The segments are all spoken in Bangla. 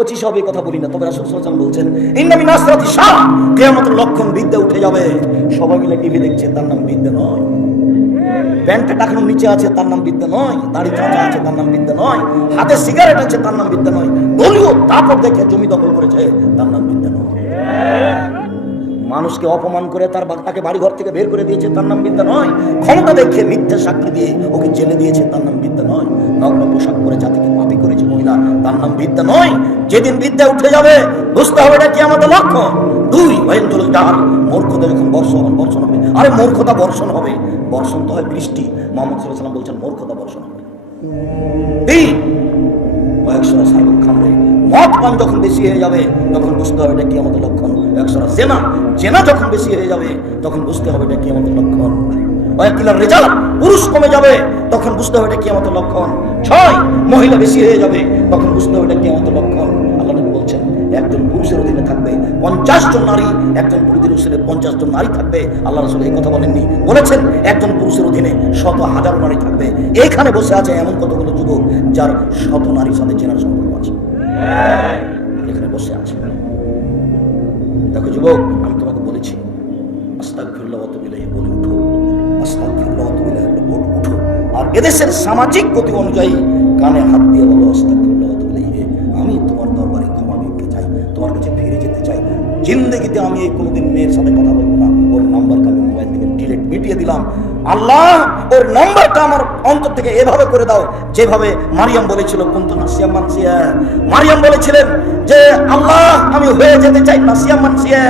25 হবে কথা বলি না, তবে রাসূল সাল্লাল্লাহু আলাইহি ওয়াসাল্লাম বলছেন ইন্না মিন আসরাতি শাহ, কিয়ামতের লক্ষণ বিদ্যা উঠে যাবে। সবাই মিলে টিভি দেখছে, তার নাম বিদ্যা নয়। প্যান্টে টাকানোর নিচে আছে, তার নাম বিদ্যা নয়। দাড়ি চাঁচা আছে, তার নাম বিদ্যা নয়। হাতে সিগারেট আছে, তার নাম বিদ্যা নয়। দলীয় তারপর দেখে জমি দখল করেছে, তার নাম বিদ্যা নয়। মানুষকে অপমান করে তাকে বাড়ি ঘর থেকে বের করে দিয়েছে, তার নাম বিদ্যা নয়। ক্ষমতা দেখে মিথ্যা সাক্ষী দিয়ে ওকে জেলে দিয়েছে, তার নাম বিদ্যা নয়। নগ্ন পোশাক পরে জাতিকে পাপী করেছে মহিলা, তার নাম বিদ্যা নয়। যেদিন বিদ্যা উঠে যাবে বুঝতে হবে এটা কিয়ামতের লক্ষণ। 2 ওয়াইনতুল জাহাল, মূর্খতা যখন বর্ষণ হবে। আরে মূর্খতা বর্ষণ হবে, বর্ষণ তো হয় বৃষ্টি। মুহাম্মদ সাল্লাল্লাহু আলাইহি ওয়াসাল্লাম বলছেন মূর্খতা বর্ষণ হবে। 3 কয়েকশো সাইবুল খামরে, মদ পান যখন বেশি হয়ে যাবে তখন বুঝতে হবে এটা কিয়ামতের লক্ষণ। 100 জেনা যখন বেশি হয়ে যাবে তখন বুঝতে হবে এটা কিয়ামতের লক্ষণ। ওয়াকিলার রিজাল, পুরুষ কমে যাবে তখন বুঝতে হবে এটা কিয়ামতের লক্ষণ। 6 মহিলা বেশি হয়ে যাবে তখন বুঝতে হবে এটা কিয়ামতের লক্ষণ। আল্লাহ নবী বলছেন একজন পুরুষের অধীনে থাকবে 50 জন নারী, একজন পুরুষের অধীনে 50 জন নারী থাকবে। আল্লাহ রাসূল এই কথা বলেননি, বলেছেন একজন পুরুষের অধীনে 100,000 নারী থাকবে। এইখানে বসে আছে এমন কতগুলো যুবক যার 100 নারীর সাথে জেনার সম্পর্ক আছে, এখানে বসে আছে। দেখো যুবক, আমি তোমাকে বলেছি আস্তাগফিরুল্লাহ ওয়া আতুবু ইলাইহি বলে উঠো, আস্তাগফিরুল্লাহ ওয়া আতুবু ইলাইহি বলে উঠো। আর এদেশের সামাজিক গতি অনুযায়ী কানে হাত দিয়ে বলো আস্তাগফিরুল্লাহ ওয়া আতুবু ইলাইহি, আমি তোমার দরবারে ক্ষমা পেতে চাই, তোমার কাছে ফিরে যেতে চাই। জিন্দেগিতে আমি এই কোনোদিন মেয়ের সাথে কথা বলবো না, ওর নাম্বারটা আমি মোবাইল থেকে ডিলিট মিটিয়ে দিলাম। আল্লাহ ওর নাম্বারটা আমার অন্তর থেকে এভাবে করে দাও যেভাবে মারিয়াম বলেছিল কুনতু নাসিয়াম মানসিয়া। মারিয়াম বলেছিলেন যে আল্লাহ আমি হয়ে যেতে চাই নাসিয়াম মানসিয়া,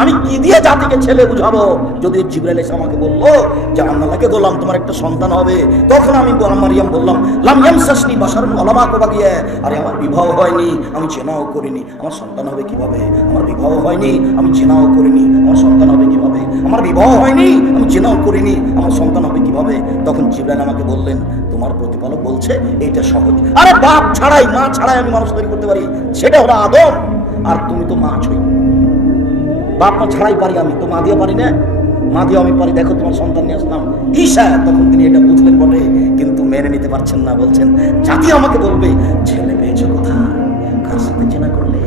আমি কি দিয়ে জাতিকে ছেলে বুঝাবো? যদি জিবরাইল এসে আমাকে বললো যে আল্লাহকে বললাম তোমার একটা সন্তান হবে, তখন আমি মারিয়াম বললাম লাম ইয়ামসাসনি বাশারুন ওয়া লাম আকু বাগিয়া, আরে আমার বিবাহ হয়নি, আমি জেনাও করিনি, আমার সন্তান হবে কিভাবে? আমার বিবাহ হয়নি, আমি জেনাও করিনি, আমার সন্তান হবে কিভাবে? আমার বিবাহ হয়নি, আমি জেনাও করিনি, আমার সন্তান হবে কিভাবে? তখন জিবরাইল আমাকে বললেন তোমার প্রতিপালক বলছে এইটা সহজ। আরে বাপ ছাড়াই মা ছাড়াই আমি মানুষ তৈরি করতে পারি, সেটা হলো আদম। আর তুমি তো মা ছই, বাপ মা ছাড়াই পারি, আমি তো মা দিয়ে পারি না, মা দিয়ে আমি পারি। দেখো তোমার সন্তান নিয়ে আসলাম ঈশা। তখন তিনি এটা বুঝলেন বটে, কিন্তু মেনে নিতে পারছেন না। বলছেন জাতি আমাকে বলবে ছেলে পেয়েছো কোথায়, কার সাথে চেনা করলে,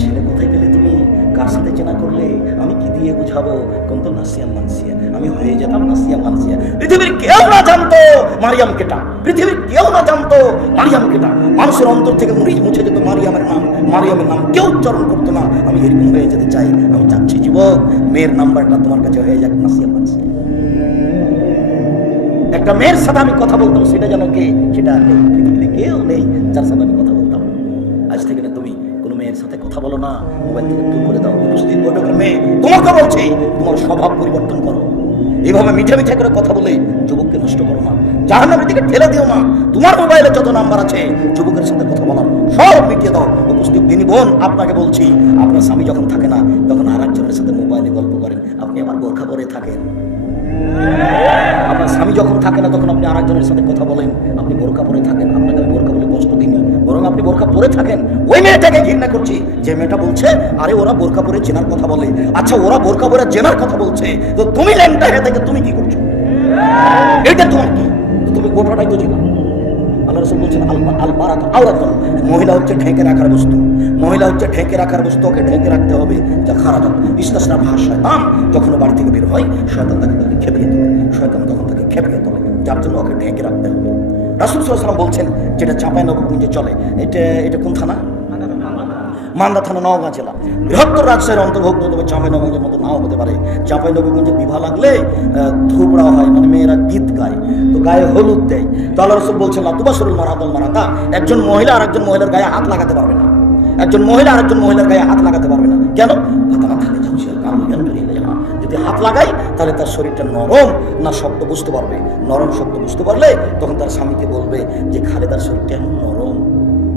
ছেলে কোথায় পেলে তুমি, কার সাথে চেনা করলে, আমি কি দিয়ে বুঝাবো? কোনতো নাসিয়া মানসিয়া, আমি হয়ে যেতাম নাসিয়া মানসিয়া। পৃথিবীর কেউ না জানতো মারিয়াম কেটা, পৃথিবীর কেউ না জানতো মারিয়াম কেটা। মানুষের অন্তর থেকে মুছে যেত মারিয়ামের নাম, মারিয়ামের নাম কেউ উচ্চারণ করতো না। আমি এরকম হয়ে যেতে চাই, আমি চাচ্ছি যুবক মেয়ের নাম্বারটা তোমার কাছে হয়ে যাক নাসিয়া মানসিয়া। একটা মেয়ের সাথে আমি কথা বলতাম, সেটা যেন কে, সেটা নেই, পৃথিবীতে কেউ নেই যার সাথে আমি কথা বলতাম। আজ থেকে না তুমি কোনো মেয়ের সাথে কথা বলো না, মোবাইল থেকে দূর করে দাও। উপস্থিত বৈঠকের মেয়ে তোমাকে বলছি তোমার স্বভাব পরিবর্তন করো। এইভাবে মিঠে মিঠে করে কথা বলে যুবককে নষ্ট করো না, জাহান্নামের দিকে ঠেলে দিও না। তোমার মোবাইলে যত নাম্বার আছে যুবকের সাথে কথা বলার সব মিটিয়ে দাও। উপস্থিত দিনী বোন আপনাকে বলছি, আপনার স্বামী যখন থাকে না তখন আর একজনের সাথে মোবাইলে গল্প করেন, আপনি আবার বোরখা পরে থাকেন। আপনার স্বামী যখন থাকে না তখন আপনি আরেকজনের সাথে কথা বলেন, আপনি বোরকা পরে থাকেন। আপনাকে আমি বোরকা বলে কষ্ট দিইনি, বরং আপনি বোরকা পরে থাকেন। ওই মেয়েটাকে ঘৃণা করছি যে মেয়েটা বলছে আরে ওরা বোরকা পরে চেনার কথা বলে। আচ্ছা ওরা বোরকা পরে চেনার কথা বলছে, তো তুমি ল্যাংটা হয়ে থেকে তুমি কি করছো? এটা তোমার কি? তুমি গোটাটাই তো চেনা। আল্লাহ রাসূল বলছেন আল মারাতু আওরাতুন, মহিলা হচ্ছে ঢেকে রাখার বস্তু, মহিলা হচ্ছে ঢেকে রাখার বস্তু, ওকে ঢেকে রাখতে হবে। যা খারাজাত ইস্তাসরা শয়তান, যখন বাড়ি থেকে বের হয় শয়তান তাকে খেপিয়ে তোলে, শয়তান তখন তাকে খেপিয়ে তোলে, যার জন্য ওকে ঢেকে রাখতে হবে। রাসূল সাল্লাল্লাহু আলাইহি ওয়াসাল্লাম বলছেন যেটা চাঁপাইনবাবগঞ্জে চলে, এটা কোন থানা? মান্দা থানা, নওগাঁ জেলা, বৃহত্তর রাজশাহীর অন্তর্ভুক্ত। তবে চাঁপাইনবাবগঞ্জের মতো নাও হতে পারে। চাঁপাইনবাবগঞ্জে বিবাহ লাগলে থুবড়া হয়, মানে মেয়েরা গীত গায়, তো গায়ে হলুদ দেয়। তো আল্লাহ রাসূল বলছেন লা তুবাশিরুল মারাতাল মারাতা, একজন মহিলা আর একজন মহিলার গায়ে হাত লাগাতে পারবে না, একজন মহিলা আর একজন মহিলার গায়ে হাত লাগাতে পারবে না। কেন? যদি হাত লাগাই তাহলে তার শরীরটা নরম না শক্ত বুঝতে পারবে। নরম শক্ত বুঝতে পারলে তখন তার স্বামীকে বলবে যে খালেদার শরীরটা এমন নরম,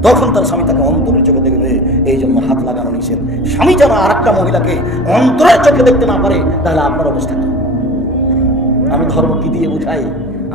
তখন তার স্বামী তাকে অন্তরের চোখে দেখবে। এই জন্য হাত লাগানো নিষেধ। স্বামী যেন আর একটা মহিলাকে অন্তরের চোখে দেখতে না পারে, তাহলে আপনার অবস্থা কি? আমি ধর্ম কি দিয়ে বুঝাই?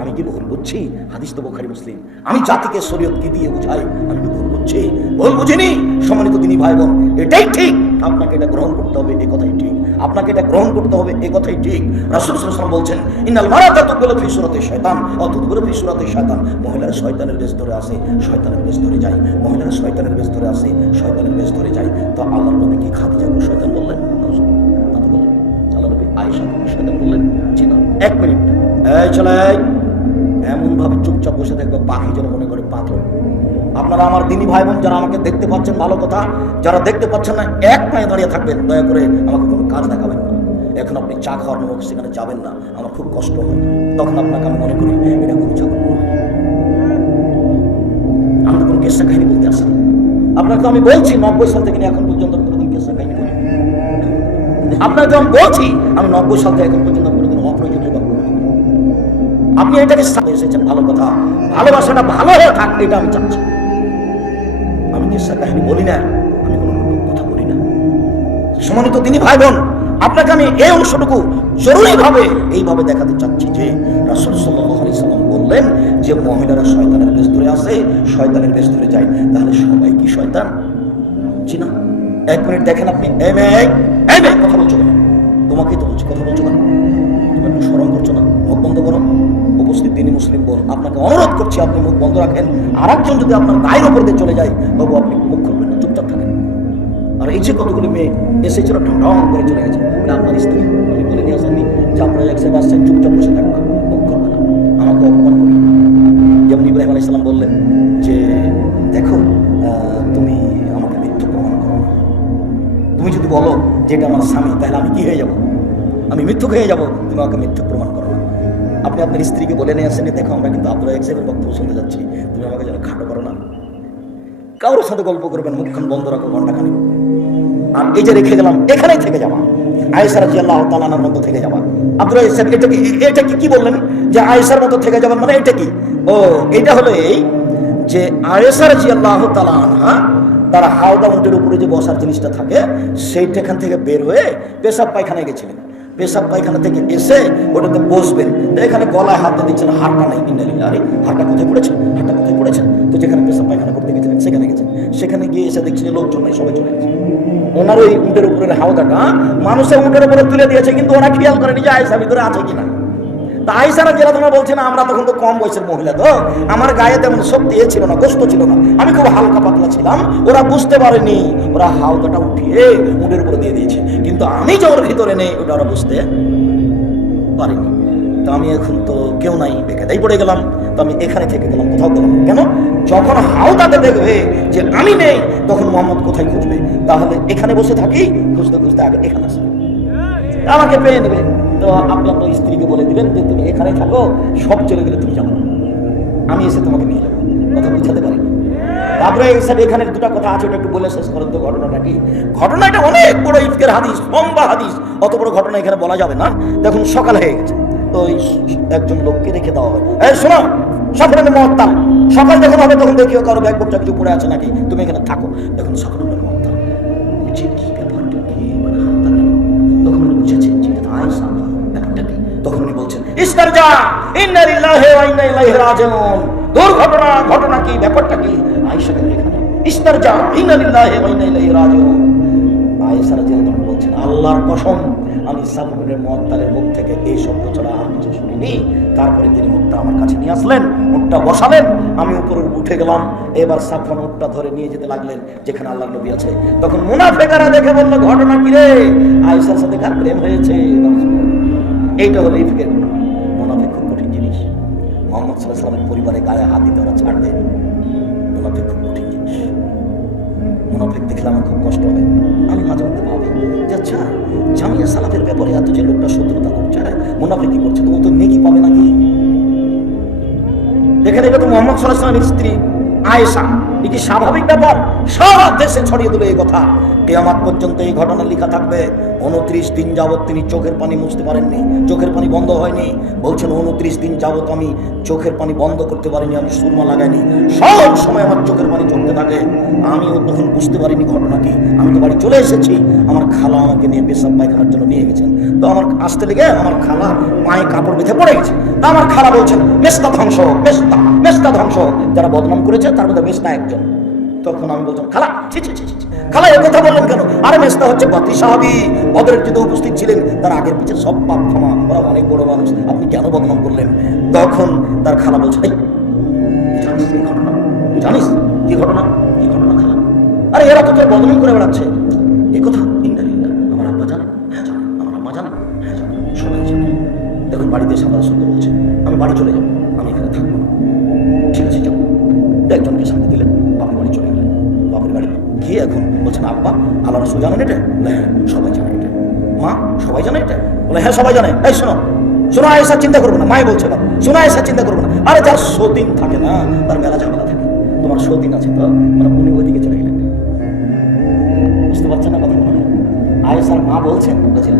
আমি কি ভুল বুঝছি? হাদিস তো বুখারী মুসলিম। আমি জাতিকে শরীয়ত কি দিয়ে বুঝাই? আমি কি ভুল বুঝছি? ভুল বুঝিনি। সম্মানিত দিনী ভাই বোন, এটাই ঠিক। আপনাকে এটা গ্রহণ করতে হবে, এই কথাই ঠিক। আপনাকে এটা গ্রহণ করতে হবে, এই কথাই ঠিক। রাসূল সাল্লাল্লাহু আলাইহি ওয়াসাল্লাম বলছেন, ইন্নাল মারাতা তুদখিলু ফি সূরাতি শাইতান ওয়া তুদখিলু ফি সূরাতি শাইতান। মহিলারা শয়তানের বেশ ধরে আসে, শয়তানের বেশ ধরে যায়। মহিলারা শয়তানের বেশ ধরে আসে, শয়তানের বেশ ধরে যায়। তো আল্লাহর নবী কি খাদিজাকে শয়তান বললেন? তা তো বললেন। আল্লাহ নবী আয়েশাকে শয়তান বললেন? জি না। এক মিনিট, এই চলে এমন ভাবে চুপচাপ বসে থাকবে পাখি যেন মনে করে পাথর। আপনারা আমার দিনী ভাই বোন যারা আমাকে দেখতে পাচ্ছেন ভালো কথা, যারা দেখতে পাচ্ছেন না এক পায়ে দাঁড়িয়ে থাকবেন, দয়া করে আমাকে কোনো কাজ দেখাবেন না। এখন আপনি চা খাওয়ার মতো সেখানে যাবেন না, আমার খুব কষ্ট হয়, তখন আপনাকে আমি মনে করি এটা খুব জঘন্য। আমি তো কোনো কেসা কাহিনী বলতে আসি, আপনাকে আমি বলছি 90 সাল থেকে এখন পর্যন্ত কোনোদিন কেসা কাহিনী বলি। আপনাকে যখন বলছি আমি 90 সাল থেকে এখন পর্যন্ত কোনোদিন অপ্রয়োজনীয় বাক্য বলি। আপনি এটাকে সাথে এসেছেন ভালো কথা, ভালোবাসাটা ভালো হয়ে থাক, এটা আমি চাচ্ছি। আমি কিসা কাহিনী বলি না, আমি কোনো কথা বলি না। সম্মানিত দিনী ভাই বোন, আপনাকে আমি এই অংশটুকু জরুরিভাবে এইভাবে দেখাতে চাচ্ছি যে রাসূল সাল্লাল্লাহু আলাইহি সাল্লাম বললেন যে মহিলারা শয়তানের বেশ ধরে আসে, শয়তানের বেশ ধরে যায়। তাহলে সবাই কি শয়তান? জি না। এক মিনিট দেখেন আপনি, এই মেয়ে কথা বলছো কেন? তোমাকেই তো বলছি, কথা বলছো কেন? তুমি একটু স্মরণ করছো না? মুখ বন্ধ করো। উপস্থিত দিনী মুসলিম বোন, আপনাকে অনুরোধ করছি আপনি মুখ বন্ধ রাখেন। আর একজন যদি আপনার গায়ের উপর দিয়ে চলে যায়, তবু আপনি মুখ খুলবেন না, চুপচাপ থাকেন। আর এই যে কতগুলি মেয়ে এসেছিল ঢং ঢং করে চলে গেছে, এটা আপনার স্ত্রী, আপনি বলে নিয়ে আসেননি যে আপনারা এক সাইড আসছেন, চুপচাপ বসে থাকবা, মুখ খুলবে না, আমাকে অপমান করবে। যেমন ইব্রাহিম আলাইহিস সালাম বললেন যে দেখো তুমি আমাকে মিথ্যা প্রমাণ করো না। তুমি যদি বলো যে এটা আমার স্বামী, তাহলে আমি কি হয়ে যাব? আমি মিথ্যুক হয়ে যাব। তুমি আমাকে মিথ্যুক প্রমাণ করো না। আপনি আপনার স্ত্রীকে বলে নিয়ে আসেন, দেখো আমরা কিন্তু আব্দুল্লাহ এক সাহেবের বক্তব্য শুনতে যাচ্ছি, তুমি আমাকে যেন খাটো করো না। কারোর সাথে গল্প করবেন, মুখখান বন্ধ রাখো ঘন্টা খানিক। আর এই যে রেখে গেলাম, এখানেই থেকে যাওয়া, আয়েশা রাদিয়াল্লাহু তাআলা আনহার মতো থেকে যাওয়া। আব্দুল্লাহ সাহেব এটা কি বললেন যে আয়েশার মতো থেকে যাবেন, মানে এটা কি? ও এটা হলো এই যে আয়েশা রাদিয়াল্লাহু তাআলা আনহা তারা হাওদা উটের উপরে যে বসার জিনিসটা থাকে, সেইটাখান থেকে বের হয়ে পেশাব পায়খানায় গেছিলেন। পেশাব পায়খানা থেকে এসে ওটাতে বসবেন, এখানে গলায় হাত দিয়ে দিচ্ছেন, হাড়টা নাই, আরে হাড়টা কোথায় পড়েছেন, হাড়টা কোথায় পড়েছেন? তো যেখানে পেশাব পায়খানা করতে গেছিলেন সেখানে গেছেন, সেখানে গিয়ে এসে দেখছেন লোকজন নাই, সবাই চলে গেছে। ওনার ওই উটের উপরের হাওদাটা মানুষের উটের উপরে তুলে দিয়েছে, কিন্তু ওরা খেয়াল করেনি যে আয়েশা ভিতরে আছে কিনা। তা আয়েশা রাদিয়াল্লাহু তাআলা বলছেন, আমরা তখন তো কম বয়সের মহিলা, তো আমার গায়ে তেমন শক্তি ছিল না, গোস্ত ছিল না, আমি খুব হালকা পাতলা ছিলাম। ওরা বুঝতে পারেনি, ওরা হাওদাটা উঠিয়ে উটের উপরে দিয়ে দিয়েছে, কিন্তু আমি যে ওর ভিতরে নেই ওটা ওরা বুঝতে পারিনি। তো আমি এখন তো কেউ নাই, বেকায়দাই পড়ে গেলাম। তো আমি এখানে থেকে গেলাম, কোথাও গেলাম কেন? যখন হাওদাতে দেখবে যে আমি নেই, তখন মোহাম্মদ কোথায় খুঁজবে? তাহলে এখানে বসে থাকি, খুঁজতে খুঁজতে আগে এখানে আসবে, আমাকে পেয়ে নেবে। তো আপনি আপনার স্ত্রীকে বলে দিবেন যে তুমি এখানে থাকো, সব চলে গেলে তুমি যাবো না, আমি এসে তোমাকে নিয়ে যাবো। কথা বুঝাতে পারি? তারপরে এখানে দুটা কথা আছে, ওটা একটু বলে শেষ করেন তো। ঘটনাটা কি? ঘটনাটা অনেক বড় ইফকের হাদিস, লম্বা হাদিস, অত বড় ঘটনা এখানে বলা যাবে না। দেখুন সকাল হয়ে গেছে, তো একজন লোককে রেখে দেওয়া হয়, এই শোনো সাফরের মহত্তাল, সকাল যখন হবে তখন দেখিও কারো ব্যাগ বোকটা কিছু পড়ে আছে নাকি, তুমি এখানে থাকো। দেখুন সাফরের মহত্তাল কি ব্যাপারটা কি, তখন উনি বুঝেছেন যে আয়েশা ব্যাপারটা কি। তখন উনি বলছেন, ইস্তারজা ইন্না লিল্লাহি ওয়া ইন্না ইলাইহি রাজিউন। দুর্ঘটনা, ঘটনা কি, ব্যাপারটা কি? আয়েশা কেন এখানে? ইস্তারজা ইন্না লিল্লাহি ওয়া ইন্না ইলাইহি রাজিউন। আয়েশা রাদিয়াল্লাহু আনহা বলছেন, আল্লাহর কসম, আমি সাফরের মুআত্তালের মুখ থেকে এই শব্দ ছাড়া আর কিছু শুনিনি। তারপরে তিনি উটটা আমার কাছে নিয়ে আসলেন, উটটা বসালেন, আমি উপরে উঠে গেলাম। এবার সাফওয়ান উটটা ধরে নিয়ে যেতে লাগলেন যেখানে আল্লাহর নবী আছে। তখন মুনাফিকরা দেখে বলল, ঘটনা কি রে? আয়েশার সাথে কার প্রেম হয়েছে? এইটা হলো ইফকের ঘটনা। মুনাফিক খুব কঠিন জিনিস। মুহাম্মদ সাল্লাল্লাহু আলাইহি ওয়াসাল্লামের পরিবারে গায়ে হাত দিতে ওরা ছাড় দেয়। মুনাফিক খুব কঠিন জিনিস। মুনাফিক দেখলে আমার খুব কষ্ট হয়। আমি মাঝে মধ্যে ভাবি যে আচ্ছা, জামিয়া সালাফের ব্যাপারে এত যে লোকটা শত্রুতা করছে, মুনাফিক কি করছে? তো ও তো নেকি পাবে নাকি? দেখেন, এটা তো মুহাম্মদ সাল্লাল্লাহু আলাইহি ওয়াসাল্লামের স্ত্রী আয়েশা। এ কি স্বাভাবিক ব্যাপার? সারা দেশে ছড়িয়ে দিল এই কথা। কিয়ামত পর্যন্ত এই ঘটনা লেখা থাকবে। 29 দিন যাবত তিনি চোখের পানি মুছতে পারেননি, চোখের পানি বন্ধ হয়নি। বলছেন 29 দিন যাবত আমি চোখের পানি বন্ধ করতে পারিনি, আমি সুরমা লাগাইনি, সব সময় আমার চোখের পানি ঝরতে থাকে। আমিও তখন বুঝতে পারিনি ঘটনা কি। আমি তো বাড়ি চলে এসেছি, আমার খালা আমাকে নিয়ে পেশাব পায়খানার জন্য নিয়ে গেছেন। তো আমার আসতে লেগে আমার খালা পায়ে কাপড় বেঁধে পড়ে গেছে। তা আমার খালা বলছেন, মেস্তা ধ্বংস, মেস্তা ধ্বংস। যারা বদনাম করেছে তার মধ্যে মেস্তা একজন। তখন আমি বলছিলাম, খালা ছি ছি ছি ছি, খালা এ কথা বললেন কেন? আরে মেসটা হচ্ছে বাতি সাহাবী, বদরের যুদ্ধে উপস্থিত ছিলেন, তার আগের পিছের সব পাপ ক্ষমা, ওরা অনেক বড় মানুষ, আপনি কেন বদনাম করলেন? তখন তার খালা বলছে, এই জানিস কি ঘটনা? তুই জানিস কি ঘটনা? কি ঘটনা খালা? আরে এরা তো তোর বদনাম করে বেড়াচ্ছে। এই কথা আমার আব্বা জানে? হ্যাঁ জানে। আমার আম্মা জানে? হ্যাঁ জানে। সবাই জানে। দেখুন বাড়িতে এসে আমার সঙ্গে বলছে, আমি বাড়ি চলে যাবো, আমি এখানে থাকবো না। ঠিক আছে যাবো। একজনকে সাথে দিলেন, বাপের বাড়ি চলে গেলেন। বাপের বাড়ি গিয়ে এখন বলছেন, আব্বা আল্লাহ রাসূল জানেন এটা? হ্যাঁ সবাই জানে এটা। মা সবাই জানে এটা? বলে হ্যাঁ সবাই জানে। এই শোনো শোনো, আয়েশা চিন্তা করবো না, মায়ে বলছে না, শোনো আয়েশা চিন্তা করবো না। আরে যার সতীন থাকে না তার মেলা ঝামেলা থাকে, তোমার সতীন আছে তো, মানে উনি ওইদিকে চলে গেলেন। বুঝতে পারছেন না কথা? বলে আয়েশার মা বলছেন, বলছে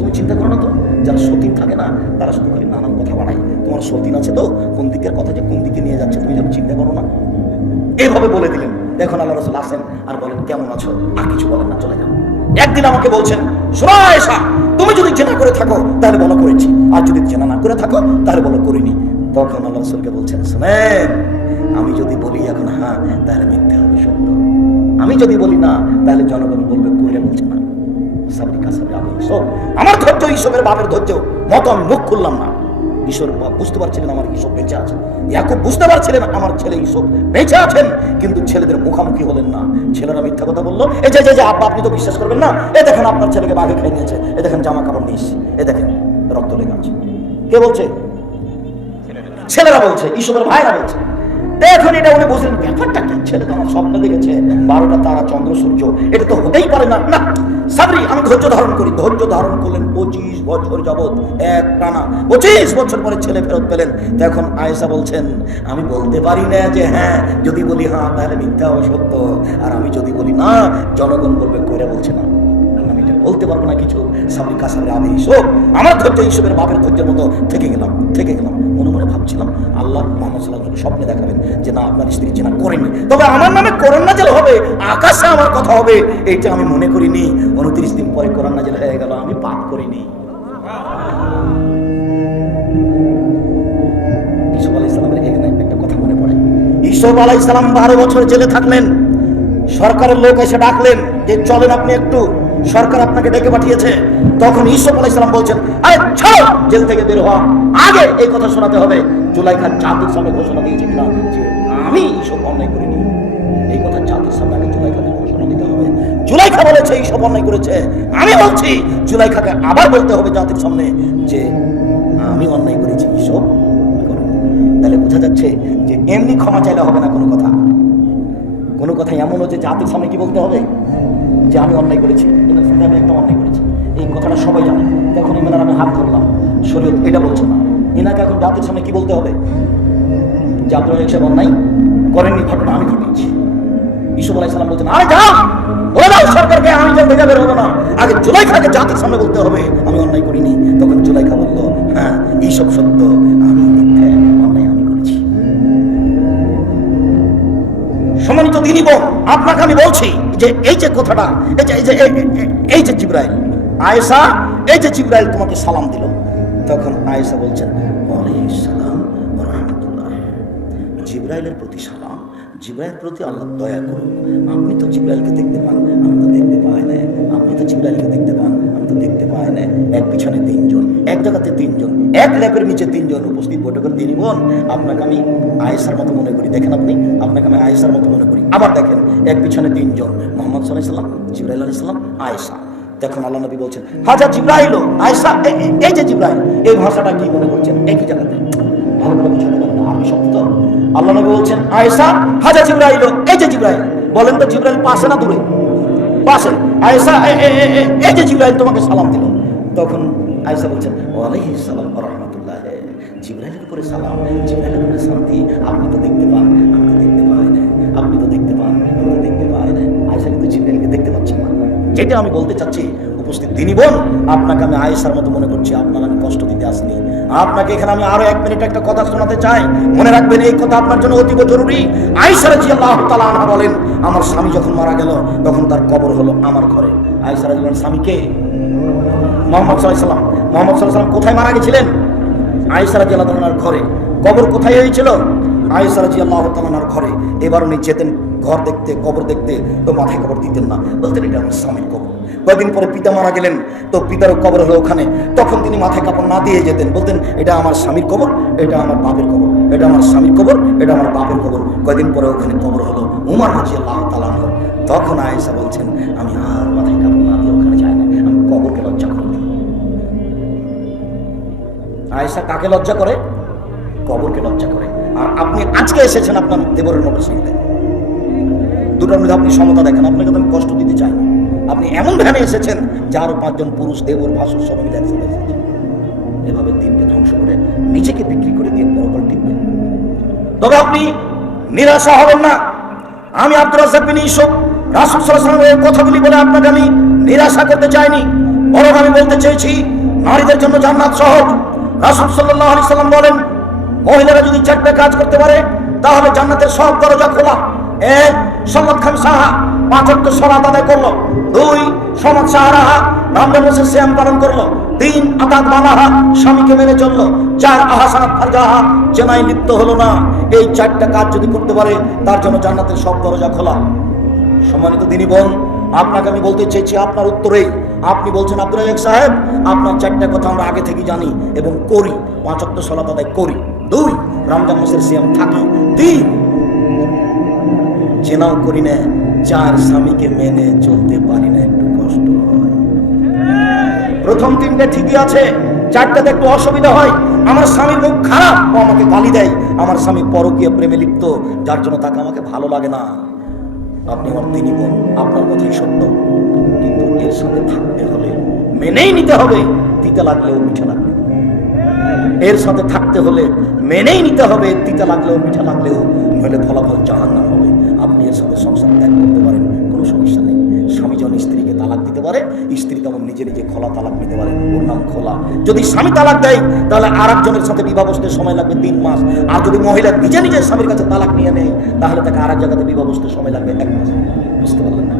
তুমি চিন্তা করো না তো, যারা সতীন থাকে না তারা শুধু খালি নানান কথা বাড়ায়, তোমার সতীন আছে তো, কোন দিকের কথা যে কোন দিকে নিয়ে যাচ্ছে তুমি যেন চিন্তা করো না, এইভাবে বলে দিলেন। এখন আল্লাহ রাসূল আসেন আর বলেন, কেমন আছো? আর কিছু বলেন না, চলে যাও। একদিন আমাকে বলছেন, শোনো আয়েশা, তুমি যদি জেনা করে থাকো তাহলে বলো করেছি, আর যদি জেনা না করে থাকো তাহলে বলো করিনি। তখন আল্লাহ রাসূলকে বলছেন, শুনেন, আমি যদি বলি এখন হ্যাঁ তাহলে মিথ্যা হবে সত্য, আমি যদি বলি না তাহলে জনগণ বলবে কইরে বলছে না। আমার ধৈর্য ঈশ্বরের বাপের ধৈর্য মতো আমি মুখ খুললাম না। ঈশ্বর বুঝতে পারছিলেন আমার ঈশ্বর বেঁচে আছে, ইয়াকুব বুঝতে পারছিলেন আমার ছেলে ঈশ্বর বেঁচে আছেন, কিন্তু ছেলেদের মুখামুখি হলেন না। ছেলেরা মিথ্যা কথা বললো, এই যে আব্বা আপনি তো বিশ্বাস করবেন না, এ দেখেন আপনার ছেলেকে বাঘে খাই নিয়েছে, এ দেখেন জামা কাপড় নিয়ে এসেছি, এ দেখেন রক্ত লেগে আছে। কে বলছে? ছেলেরা বলছে, ঈশ্বরের ভাইরা বলছে। এখন এটা উনি বুঝলেন ব্যাপারটা কি, ছেলে তো আমার স্বপ্ন দেখেছে 12টা তারা চন্দ্র সূর্য, এটা তো হতেই পারে না। না সাবরি, আমি ধৈর্য ধারণ করি। ধৈর্য ধারণ করলেন 25 বছর যাবত, এক টানা 25 বছর পরে ছেলে ফেরত পেলেন। এখন আয়েশা বলছেন, আমি বলতে পারি না যে হ্যাঁ, যদি বলি হ্যাঁ তাহলে মিথ্যা ও সত্য, আর আমি যদি বলি না জনগণ বলবে কইরা বলছে না, আমি এটা বলতে পারবো না কিছু। সাবরি কাসাবরি আমি ঈশ্বর, আমার ধৈর্য ঈশ্বরের বাপের ধৈর্যের মতো থেকে গেলাম। মনে মনে ভাবছিলাম আল্লাহ মুহাম্মদ সাল্লাল্লাহু আলাইহি ওয়াসাল্লাম স্বপ্নে দেখাবেন যে না আপনার স্ত্রী জেনা করেনি, তবে আমার নামে কোরআন নাযিল হবে, আকাশে আমার কথা হবে, এইটা আমি মনে করিনি। 29 দিন পরে কোরআন নাযিল হয়ে গেল, আমি পাপ করিনি। ইউসুফ আলাইহিস সালামের এখানে একটা কথা মনে পড়ে। ইউসুফ আলাইহিস সালাম 12 বছর জেলে থাকলেন। সরকারের লোক এসে ডাকলেন যে চলেন আপনি একটু, সরকার আপনাকে ডেকে পাঠিয়েছে। তখন ইউসুফ আলাইহিস সালাম বলছেন, আরে ছাড়ো, জেল থেকে বের হওয়া আগে এই কথা শোনাতে হবে, জুলাইখা জাতির সামনে ঘোষণা দিয়েছে কিনা যে আমি ইউসুফ অন্যায় করিনি। এই কথা জাতির সামনে আগে জুলাইখাকে ঘোষণা দিতে হবে। জুলাইখা বলেছে ইউসুফ অন্যায় করেছে, আমি বলছি জুলাইখাকে আবার বলতে হবে জাতির সামনে যে আমি অন্যায় করেছি, ইউসুফ করেনি। তাহলে বোঝা যাচ্ছে যে এমনি ক্ষমা চাইলে হবে না, কোনো কথা এমন হচ্ছে জাতির সামনে কি বলতে হবে যে আমি অন্যায় করেছি, আমি একটা অন্যায় করেছি, এই কথাটা সবাই জানে। তখন ইমানের আমি হাত ধরলাম, শরীয়ত এটা বলছে না। ইনাকে এখন জাতির সামনে কি বলতে হবে যে আপনারা এসব অন্যায় করেননি, ঘটনা আমি ঘটিয়েছি। ইউসুফ আলাইহিস সালাম বলছেন, আরে যাও বলে দাও সরকারকে আমি জেল থেকে বের হবো না, আগে জুলাইখাকে জাতির সামনে বলতে হবে আমি অন্যায় করিনি। তখন জুলাইখা বলল, হ্যাঁ এইসব সত্য, আমি মিথ্যা, অন্যায় আমি করেছি। সম্মানিত দিনী বোন, আপনাকে আমি বলছি যে এই যে কথাটা, এই যে জিবরাইল, আয়েশা এই যে জিবরাইল তোমাকে সালাম দিল, তখন আয়েশা বলছেন ওয়ালাইকুম সালাম ওয়া রাহমাতুল্লাহ, জিবরাইলের প্রতি সালাম, জিবরাইলের প্রতি আল্লাহ দয়া করুন। আপনি তো জিবরাইলকে দেখতে পান, আমি তো দেখতে পাই না। আপনি তো জিবরাইলকে দেখতে পান, আমি তো দেখতে পাই না। এক পিছনে 3 জন, এক জায়গাতে 3 জন, এক ল্যাপের নিচে 3 জন উপস্থিত বৈঠকের দিনী বোন, আপনাকে আমি আয়েশার মতো মনে করি। দেখেন আপনি, আপনাকে আমি আয়েশার মতো মনে করি। আবার দেখেন, এক পিছনে 3 জন, মুহাম্মদ সাল্লাল্লাহু আলাইহি সাল্লাম, জিবরাইল আলাইহিস সালাম, আয়েশা। দেখুন আল্লাহ নবী বলছেন, হাজা জিবরাইল, আয়েশা এই যে জিবরাইল, এই ভাষাটা কি মনে করছেন একই জায়গাতে? ভালো করে বুঝাতে পারেন না, আরবি শব্দ। আল্লাহ নবী বলছেন, আয়েশা হাজা জিবরাইল, এই যে জিবরাইল। বলেন তো জিবরাইল পাশে না দূরে? পাশে। আয়েশা এই যে জিবরাইল তোমাকে সালাম দিল। তখন আয়েশা বলছেন ওয়ালাইকুম সালাম ওয়া রাহমাতুল্লাহ, জিবরাইলের উপরে সালাম, জিবরাইলের উপরে শান্তি। আপনি তো দেখতে পান, আমি তো দেখতে পাই না। আপনি তো দেখতে পান, আমি তো দেখতে পাই না। আয়েশা কিন্তু জিবরাইলকে দেখতে পাচ্ছেন না। যেটা আমি বলতে চাচ্ছি উপস্থিত দিনী বোন, আপনাকে আমি আয়েশার মতো মনে করছি, আপনার আমি কষ্ট দিতে আসিনি। আপনাকে এখানে আমি আরো 1 মিনিট একটা কথা শোনাতে চাই, মনে রাখবেন এই কথা আপনার জন্য অতীব জরুরি। আয়েশা রাদিয়াল্লাহু তাআলা আনহা বলেন, আমার স্বামী যখন মারা গেল তখন তার কবর হলো আমার ঘরে। আয়েশা রাদিয়াল্লাহু স্বামী কে? মুহাম্মদ সাল্লাল্লাহু আলাইহি ওয়াসাল্লাম। মুহাম্মদ সাল্লাল্লাহু আলাইহি ওয়াসাল্লাম কোথায় মারা গেছিলেন? আয়েশা রাদিয়াল্লাহু তাআলার ঘরে। কবর কোথায় হয়েছিল? আয়েশা রাদিয়াল্লাহু তাআলার ঘরে। এবার উনি যেতেন ঘর দেখতে, কবর দেখতে, তো মাথায় কবর দিতেন না, বলতেন এটা আমার স্বামীর কবর। কয়েকদিন পরে পিতা মারা গেলেন, তো পিতারও কবর হলো ওখানে, তখন তিনি মাথায় কাপড় না দিয়ে যেতেন, বলতেন এটা আমার স্বামীর কবর, এটা আমার বাপের কবর, এটা আমার স্বামীর কবর, এটা আমার বাপের কবর। কয়েকদিন পরে ওখানে কবর হলো উমর রাদিয়াল্লাহু তাআলা। তখন আয়েশা বলছেন আমি আর মাথায় কাপড় না দিয়ে ওখানে যাই না, আমি কবরকে লজ্জা করি। আয়েশা কাকে লজ্জা করে? কবরকে লজ্জা করে। আর আপনি আজকে এসেছেন আপনার দেবরের মোটরসাইকেলে, দুটোর মধ্যে আপনি সমতা দেখেন। আপনাকে তো আমি কষ্ট দিতে চাই না, আপনি এমন ভ্যানে এসেছেন যে আরো 5 জন পুরুষ দেবর ভাসুর সবাই মিলে একসাথে এসেছেন। এভাবে দিনকে ধ্বংস করে নিজেকে বিক্রি করে দিয়ে পরকাল টিকবেন। তবে আপনি নিরাশা হবেন না। আমি আব্দুর রাজ্জাক বিন ইউসুফ রাসূল সাল্লাল্লাহু আলাইহি ওয়াসাল্লামের কথাগুলি বলে আপনাকে আমি নিরাশা করতে চাইনি, বরং আমি বলতে চেয়েছি নারীদের জন্য জান্নাত সহজ। রাসূল সাল্লাল্লাহু আলাইহি ওয়াসাল্লাম বলেন মহিলারা যদি 4টা কাজ করতে পারে তাহলে জান্নাতের সব দরজা খোলা। 1. সালাত খামসাহা, 5 ওয়াক্ত সালাত আদায় করলো। 2. সমাজ সাহারাহা, রমজান মাসে সিয়াম পালন করলো। 3. আতাত বালাহা, স্বামীকে মেনে চললো। 4. আহসানাত ফারজাহা, জেনায় লিপ্ত হলো না। এই 4টা কাজ যদি করতে পারে তার জন্য জান্নাতের সব দরজা খোলা। সম্মানিত দিনী বোন, আপনাকে আমি বলতে চেয়েছি আপনার উত্তরে আপনি বলছেন আব্দুর রাজ্জাক সাহেব আপনার 4টা কথা আমরা আগে থেকে জানি এবং করি। 5 ওয়াক্ত সালাত আদায় করি। 2. রমজান মাসের সিয়াম থাকি। 3. জেনাও করি না। 4. স্বামীকে মেনে চলতে পারি না, একটু কষ্ট হয়। প্রথম 3টে ঠিকই আছে, 4টাতে একটু অসুবিধা হয়। আমার স্বামীর মুখ খারাপ, ও আমাকে গালি দেয়। আমার স্বামী পরকীয়া প্রেমে লিপ্ত, যার জন্য তাকে আমাকে ভালো লাগে না। আপনি আমার দিনী বোন, আপনার কথাই সত্য, কিন্তু এর সাথে থাকতে হলে মেনেই নিতে হবে, তিতা লাগলেও মিঠা লাগবে। এর সাথে থাকতে হলে মেনেই নিতে হবে, তিতা লাগলেও মিঠা লাগলেও, নইলে ফলাফল জাহান্নাম হবে। আপনি এর সাথে সংসার ত্যাগ করতে পারেন, কোনো সমস্যা নেই। স্বামী যখন স্ত্রীকে তালাক দিতে পারে, স্ত্রী তখন নিজে নিজে খোলা তালাক নিতে পারে, ওর নাম খোলা। যদি স্বামী তালাক দেয় তাহলে আরেকজনের সাথে বিবাহ বসতে সময় লাগবে 3 মাস। আর যদি মহিলা নিজে নিজে স্বামীর কাছে তালাক নিয়ে নেয় তাহলে তাকে আরেক জায়গাতে বিবাহ বসতে সময় লাগবে 1 মাস। বুঝতে পারলেন না?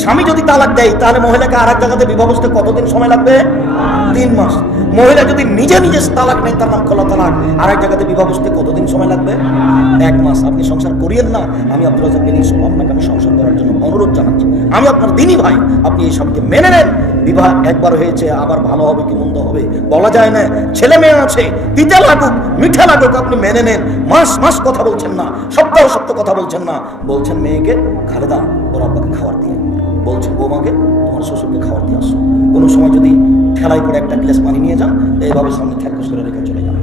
স্বামী যদি তালাক দেয় তাহলে মহিলাকে আরেক জায়গাতে বিবাহ বসতে কতদিন সময় লাগবে? 3 মাস। মহিলা যদি নিজে নিজে তালাক নেয়, তার নাম খোলা তালাক, আরেক জায়গাতে বিবাহ বসতে কতদিন সময় লাগবে? 1 মাস। আপনি সংসার করিয়েন না। আমি আব্দুর রাজ্জাক বিন ইউসুফ আপনাকে আমি সংসার করার জন্য অনুরোধ জানাচ্ছি। আমি আপনার দিনী ভাই, আপনি এই স্বামীকে মেনে নেন। বিবাহ একবার হয়েছে, আবার ভালো হবে কি মন্দ হবে বলা যায় না। ছেলে মেয়ে আছে, তিতা লাগুক মিঠা লাগুক, আপনি মেনে নেন। মাস মাস কথা বলছেন না, সপ্তাহ সপ্তাহ কথা বলছেন না। বলছেন মেয়েকে খালেদা ওর আব্বাকে খাবার দিয়ে, বলছেন বৌমাকে তোমার শ্বশুরকে খাবার দিয়ে আসো। কোনো সময় যদি ঠেলাই করে একটা গ্লাস পানি নিয়ে যান, এইভাবে সামনে ঠ্যাক্কস করে রেখে চলে যান।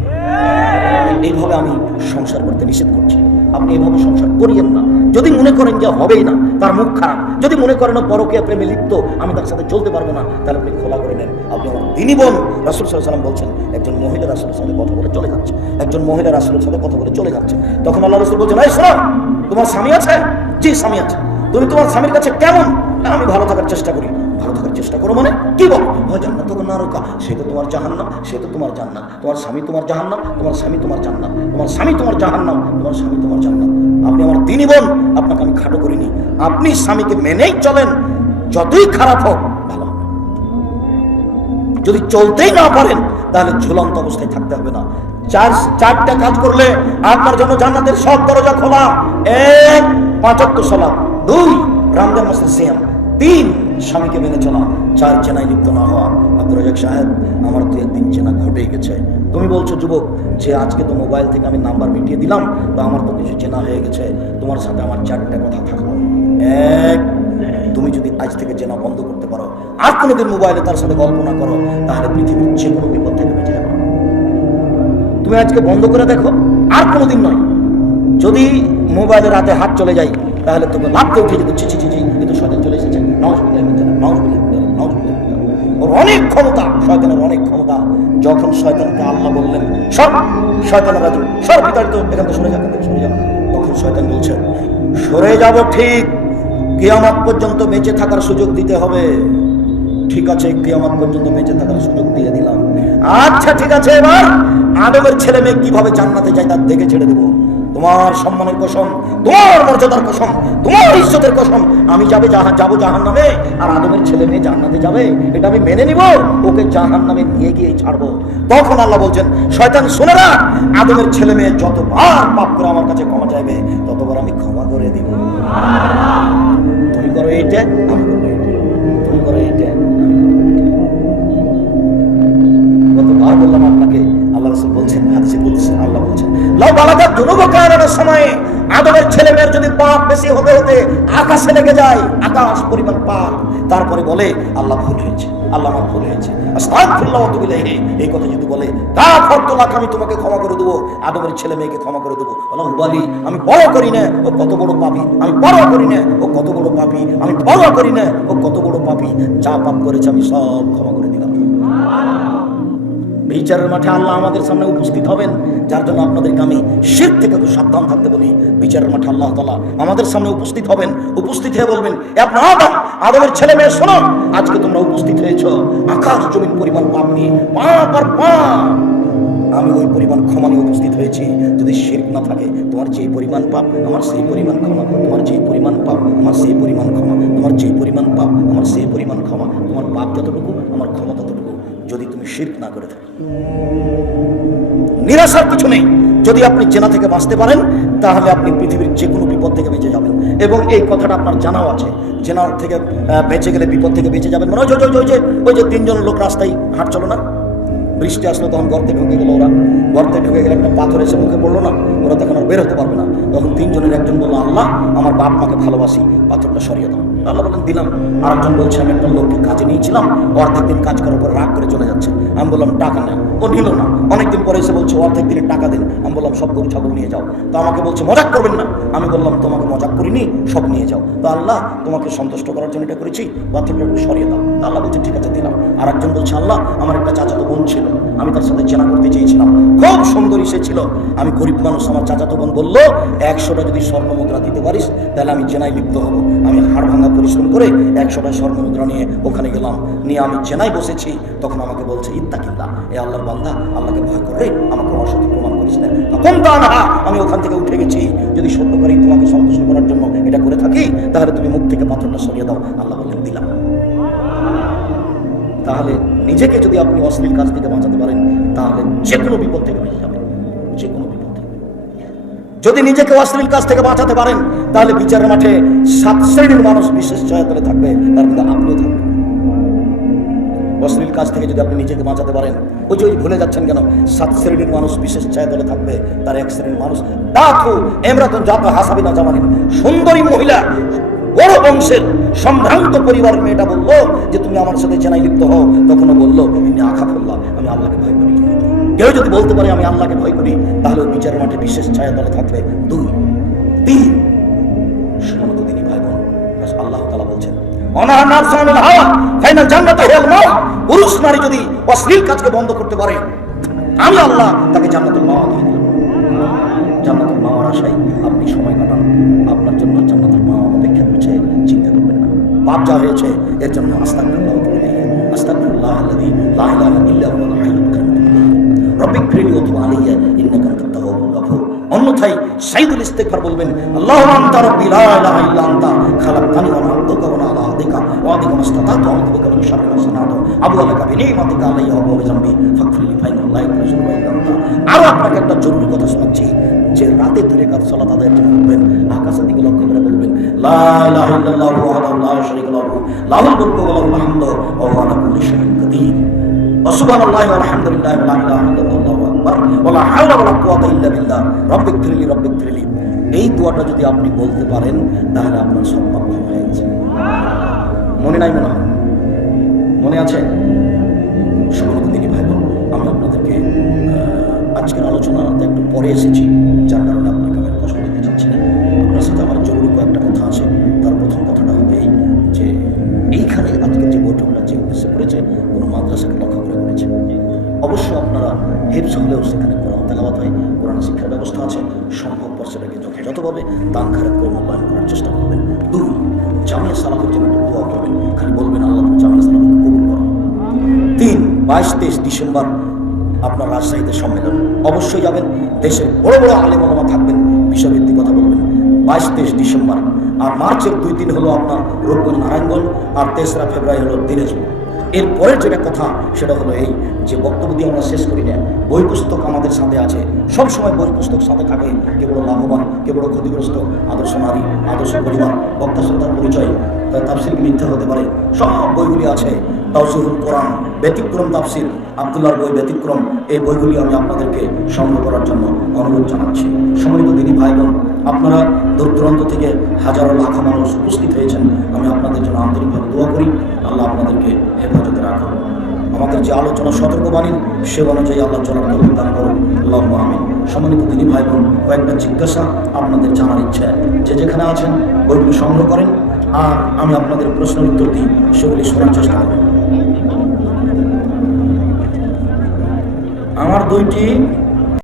এইভাবে আমি সংসার করতে নিষেধ করছি। আপনি এইভাবে সংসার করিয়েন না। যদি মনে করেন যে হবেই না, তার মুখ খারাপ, যদি মনে করেন পরকীয়া প্রেমে লিপ্ত, আমি তার সাথে চলতে পারবো না, তাহলে আপনি খোলা করে নেন। আপনি আমার দিনী বোন। রাসূল সাল্লাল্লাহু আলাইহি ওয়াসাল্লাম বলছেন একজন মহিলা রাসূলের সাথে কথা বলে চলে যাচ্ছে, একজন মহিলা রাসূলের সাথে কথা বলে চলে যাচ্ছে। তখন আল্লাহ রাসূল বলছেন এই শোনো, তোমার স্বামী আছে? জি স্বামী আছে। তুমি তোমার স্বামীর কাছে কেমন? আমি ভালো থাকার চেষ্টা করি। ভালো থাকার চেষ্টা করো মানে কি বল? জান্নাত তো না রোকা, সে তো তোমার জাহান্নাম, সে তো তোমার জান্নাত। তোমার স্বামী তোমার জাহান্নাম, তোমার স্বামী তোমার জান্নাত, তোমার স্বামী তোমার জাহান্নাম, তোমার স্বামী তোমার জান্নাত। আপনি আমার দিনী বোন, আপনাকে আমি খাটো করিনি। আপনি স্বামীকে মেনেই চলেন, যতই খারাপ হোক ভালো হবে। যদি চলতেই না পারেন তাহলে ঝুলন্ত অবস্থায় থাকতে হবে না। 4টা কাজ করলে আপনার জন্য জান্নাতের সব দরজা খোলা। 1. 5 ওয়াক্ত সালাত। 2. রমজান মাসের সিয়াম। 3. স্বামীকে মেনে চলা। 4. জেনায় লিপ্ত না হওয়া। আব্দুর রাজ্জাক সাহেব আমার তো একদিন জেনা ঘটেই গেছে। তুমি বলছো যুবক যে আজকে তো মোবাইল থেকে আমি নাম্বার মিটিয়ে দিলাম, তো আমার তো কিছু জেনা হয়ে গেছে। তোমার সাথে আমার 4টা কথা থাকলো। 1. তুমি যদি আজ থেকে জেনা বন্ধ করতে পারো, আর কোনোদিন মোবাইলে তার সাথে গল্প না করো, তাহলে পৃথিবীর যে কোনো বিপদ থেকে বেঁচে যাবে। তুমি আজকে বন্ধ করে দেখো, আর কোনোদিন নয়। যদি মোবাইলে রাতে হাত চলে যায় তাহলে তুমি লাভকে উঠে যেতে ছি ছি ছি, কিন্তু শয়তান চলে এসেছে। ওর অনেক ক্ষমতা, শয়তানের অনেক ক্ষমতা। যখন শয়তানকে আল্লাহ বললেন সব, শয়তানের রাজু সব বিতাড়িত, এখান থেকে সরে যাও, সরে যাও, তখন শয়তান বলছে সরে যাব ঠিক, কিয়ামত পর্যন্ত বেঁচে থাকার সুযোগ দিতে হবে। ঠিক আছে, কিয়ামত পর্যন্ত বেঁচে থাকার সুযোগ দিয়ে দিলাম। আচ্ছা ঠিক আছে, এবার আদমের ছেলে মেয়ে কিভাবে জান্নাতে যায় তার দেখে ছেড়ে দেবো। তোমার সম্মানের কসম, তোমার মর্যাদার কসম, তোমার ইজ্জতের কসম, আমি যাবো জাহান্নামে, আর আদমের ছেলে মেয়ে জান্নাতে যাবে, এটা আমি মেনে নিব, ওকে জাহান্নামে নিয়ে গিয়ে ছাড়বো। তখন আল্লাহ বলছেন, শয়তান শুনে না, আদমের ছেলে মেয়ে যতবার পাপ করে আমার কাছে ক্ষমা চাইবে ততবার আমি ক্ষমা করে দিব। তুমি করো এইটা, আমি করবো এইটা, তুমি করো এইটা। কতবার বললাম আপনাকে, আল্লাহ রাসূল বলছেন, হাদিসে কুদসি আল্লাহ বলছেন, লাউ বালাগাত যুনুবুকানের সময়ে, আদমের ছেলে মেয়ের যদি পাপ বেশি হতে হতে আকাশে লেগে যায়, আকাশ পরিমাণ পাপ, তারপরে বলে আল্লাহ ভুল হয়েছে, আল্লাহ আমার ভুল হয়েছে, আস্তাগফিরুল্লাহ ওয়া আতুবু ইলাইহি, এই কথা যদি বলে, গাফারতু লাক, আমি তোমাকে ক্ষমা করে দেবো, আদমের ছেলে মেয়েকে ক্ষমা করে দেবো। আল্লাহ বলি, আমি বড় করি না ও কত বড় পাপী, আমি বড় করি না ও কত বড় পাপী, আমি বড় করি না ও কত বড় পাপী, যা পাপ করেছে আমি সব ক্ষমা করে দিলাম। বিচারের মাঠে আল্লাহ আমাদের সামনে উপস্থিত হবেন, যার জন্য আপনাদেরকে আমি শিরক থেকে খুব সাবধান থাকতে বলি। বিচারের মাঠে আল্লাহ তাআলা আমাদের সামনে উপস্থিত হবেন, উপস্থিত হয়ে বলবেন, আপনার আদমের ছেলে মেয়ে শোনো, আজকে তোমরা উপস্থিত হয়েছ আকাশ জমিন পরিমাণ পাপ নিয়ে, পাপ আর পাপ, আমি ওই পরিমাণ ক্ষমা নিয়ে উপস্থিত হয়েছি। যদি শিরক না থাকে, তোমার যে পরিমাণ পাপ আমার সেই পরিমাণ ক্ষমা, তোমার যে পরিমাণ পাপ আমার সেই পরিমাণ ক্ষমা, তোমার যে পরিমাণ পাপ আমার সেই পরিমাণ ক্ষমা, তোমার পাপ যতটুকু আমার ক্ষমা ততটুকু, যদি তুমি শিরক না করে থাকো। নিরাশার কিছু নেই, যদি আপনি জেনা থেকে বাঁচতে পারেন তাহলে আপনি পৃথিবীর যে কোনো বিপদ থেকে বেঁচে যাবেন। এবং এই কথাটা আপনার জানাও আছে, জেনা থেকে বেঁচে গেলে বিপদ থেকে বেঁচে যাবেন। মানে ওই যে তিনজন লোক রাস্তায় হাঁটছিল না, বৃষ্টি আসলো তখন গর্তে ঢুকে গেল, ওরা গর্তে ঢুকে গেলে একটা পাথর এসে মুখে পড়লো না, ওরা তখন আর বের হতে পারবে না। তখন তিনজনের একজন বললো, আল্লাহ আমার বাপ মাকে ভালোবাসি, পাথরটা সরিয়ে দাও। আল্লাহ বললেন দিলাম। আর একজন বলছে, আমি একটা লোককে কাজে নিয়েছিলাম, অর্ধেক দিন কাজ করার পর রাগ করে চলে যাচ্ছে। আমি বললাম টাকা নেই, ও নিল না। অনেকদিন পরে এসে বলছে অর্ধেক দিনে টাকা দিন। আমি বললাম সব গরু ছাগল নিয়ে যাও। তো আমাকে বলছে মজাক করবেন না। আমি বললাম তোমাকে মজাক করিনি, সব নিয়ে যাও। তো আল্লাহ তোমাকে সন্তুষ্ট করার জন্য এটা করেছি, পাথরটা একটু সরিয়ে দাও। তো আল্লাহ বলছে ঠিক আছে দিলাম। আর একজন বলছে, আল্লাহ আমার একটা চাচাতো বোন ছিল, আমি তার সাথে জেনা করতে চেয়েছিলাম, খুব সুন্দরী সে ছিল, আমি গরিব মানুষ, আমার চাচাতো বোন বললো 100টা যদি স্বর্ণ মুদ্রা দিতে পারিস তাহলে আমি জেনায় লিপ্ত হব। আমি হাড় ভাঙা পরিশ্রম করে 100টা স্বর্ণ মুদ্রা নিয়ে ওখানে গেলাম, নিয়ে আমি জেনায় বসেছি। তখন আমাকে বলছে ইত্তাকিল্লাহ, এ আল্লাহর বান্দা, আল্লাহকে ভয় করে আমাকে অসৎ প্রমাণ করিস না। আমি ওখান থেকে উঠে গেছি, যদি সত্য করে তোমাকে সন্তুষ্ট করার জন্য এটা করে থাকি তাহলে তুমি মুখ থেকে পাথরটা সরিয়ে দাও। আল্লাহ বললেন দিলাম। তাহলে নিজেকে যদি আপনি অশ্লীল কাজ থেকে বাঁচাতে পারেন তাহলে যে কোনো বিপদ থেকে বেঁচে যাবেন, যে কোনো বিপদ থেকে। যদি নিজেকে অশ্লীল কাজ থেকে বাঁচাতে পারেন তাহলে বিচারের মাঠে 7 শ্রেণীর মানুষ বিশেষ সহায়তা থাকবে, তার মধ্যে আপনিও থাকবেন। অশ্লীল কাজ থেকে যদি আপনি নিজেকে বাঁচাতে পারেন, ওই যে ভুলে যাচ্ছেন কেন, 7 শ্রেণীর মানুষ বিশেষ সহায়তা থাকবে, তার 1 শ্রেণীর মানুষ দাথু এমরাতুন জাতা হাসাবিনা জামানিন, সুন্দরী মহিলা, বড় বংশের সম্ভ্রান্ত পরিবারের মেয়েটা বললো যে তুমি আমার সাথে জেনায় লিপ্ত হও, তখনও বললো ইন্নী আখাফুল্লাহ, আমি আল্লাহকে ভয় করি। কেউ যদি বলতে পারে আমি আল্লাহকে ভয় করি তাহলে ওই বিচারের মাঠে বিশেষ ছায়া তলে থাকবে। 2, 3 সম্মানিত দিনী ভাই বোন, আল্লাহ তাআলা বলছেন পুরুষ নারী যদি অশ্লীল কাজকে বন্ধ করতে পারে আমি আল্লাহ তাকে জান্নাতুল মাওয়া দিয়ে দিলাম। জান্নাতুল মাওয়ার আশায় আপনি সময় কাটান, আপনার জন্য জান্নাতুল মাওয়া অপেক্ষা করছে, চিন্তা করবেন না। পাপ যা হয়েছে এর জন্য আস্তাগফিরুল্লাহ আস্তাগফিরুল্লাহ আল্লাযী লা ইলাহা ইল্লা হুয়াল হাইয়ুল কাইয়্যুম রব্বিগফিরলি ওয়া তুব আলাইয়া ইন্নাকা আনতাত তাওয়াবুর গাফুর। অন্যথায় সাইদুল ইস্তিগফার বলবেন, আল্লাহুম্মা আনতা রাব্বি লা ইলাহা ইল্লা আনতা খালাকতানি ওয়া আনা আবদুকা ওয়া আলা আহদিকা ওয়া আদিকা মাসতাতাতু আউযু বিকা মিন শাররি মা সানাতু আবুউ লাকা বিনিমাতিকা আলাইয়া ওয়া বিযামবি ফাগফিরলি ফাইন্নাহু লা ইয়াগফিরু যুনুবা ইল্লা আনতা। আরো আপনাকে একটা জরুরি কথা শোনাচ্ছি, যে রাতে 2 রাকাত সালাত আদায়ের জন্য উঠবেন, আকাশের দিকে লক্ষ্য করে বলবেন লা ইলাহা ইল্লাল্লাহু ওয়াহদাহু লা শারীকা লাহু লাহুল মুলকু ওয়া লাহুল হামদু ওয়া হুয়া আলা কুল্লি শাইইন কাদির ওয়া সুবহানাল্লাহি ওয়া আলহামদুলিল্লাহি ওয়া লা ইলাহা ইল্লাল্লাহু আকবার ওয়া লা হাওলা ওয়া লা কুওয়াতা ইল্লা বিল্লাহ রব্বিগফিরলি রব্বিগফিরলি। এই দোয়াটা যদি আপনি বলতে পারেন তাহলে আপনার সব পাপ ক্ষমা হয়ে গেছে। মনে নাই মনে হয়? মনে আছে? সম্মানিত দিনী ভাই বোন, আমি আপনাদেরকে আজকের আলোচনাতে একটু পরে এসেছি, যার কারণে আপনাকে আমি কষ্ট দিতে চাচ্ছি না। আপনার সাথে আমার জরুরি কয়েকটা কথা আছে। তার প্রথম কথাটা হবে এই যে এইখানে আজকের যে বৈঠকটা যে উদ্দেশ্যে করেছে কোনো মাদ্রাসাকে লক্ষ্য করে করেছে। অবশ্যই আপনারা হেফজ হলেও সেখানে কোরআন তেলাওয়াত হয়, কোরআন শিক্ষার ব্যবস্থা আছে, সম্ভবপর সেটাকে যথাযথভাবে দান খারাপ করে মূল্যায়ন করার চেষ্টা করবেন। 2, জামিয়া সালাতের জন্য দোয়া করবেন, খালি বলবেন আল্লাহ জামিয়া সালাতকে কবুল করুন। 3, 22-23 ডিসেম্বর আপনার রাজশাহীতে সম্মেলন, অবশ্যই যাবেন। দেশের বড় বড় আলেম ওলামা থাকবেন, বিষয়ভিত্তিক কথা বলবেন। 22-23 ডিসেম্বর, আর মার্চের 2-3 হলো আপনার রূপগঞ্জ নারায়ণগঞ্জ, আর 3রা ফেব্রুয়ারি হলো দিনাজপুর। এরপরের যেটা কথা সেটা হলো এই যে বক্তব্য দিয়ে আমরা শেষ করি না, বই পুস্তক আমাদের সাথে আছে, সব সময় বই পুস্তক সাথে থাকে। কে বড় লাভবান, কে বড় ক্ষতিগ্রস্ত, আদর্শ নারী, আদর্শ পরিবার, বক্তা শ্রোতার পরিচয়, তাফসির মিথ্যা হতে পারে, সব বইগুলি আছে। তাওসিহুল কোরআন, ব্যতিক্রম তাফসির, আব্দুল্লাহর বই ব্যতিক্রম, এই বইগুলি আমি আপনাদেরকে সংগ্রহ করার জন্য অনুরোধ জানাচ্ছি। সম্মানিত দিনী ভাই বোন, আপনারা দূর দূরান্ত থেকে হাজারো লাখো মানুষ উপস্থিত হয়েছেন, আমি আপনাদের জন্য আন্তরিকভাবে দোয়া করি, আল্লাহ আপনাদেরকে হেফাজতে রাখুন। আমাদের যে আলোচনা সতর্কবাণী সে অনুযায়ী আল্লাহ চলার তৌফিক দান করুন, আল্লাহুম্মা আমিন। সম্মানিত দিনী ভাই বোন, কয়েকটা জিজ্ঞাসা আপনাদের জানার ইচ্ছা, যে যেখানে আছেন বইগুলি সংগ্রহ করেন, আর আমি আপনাদের প্রশ্নের উত্তর দিই, সেগুলি শোনার চেষ্টা করুন। আমার 2টি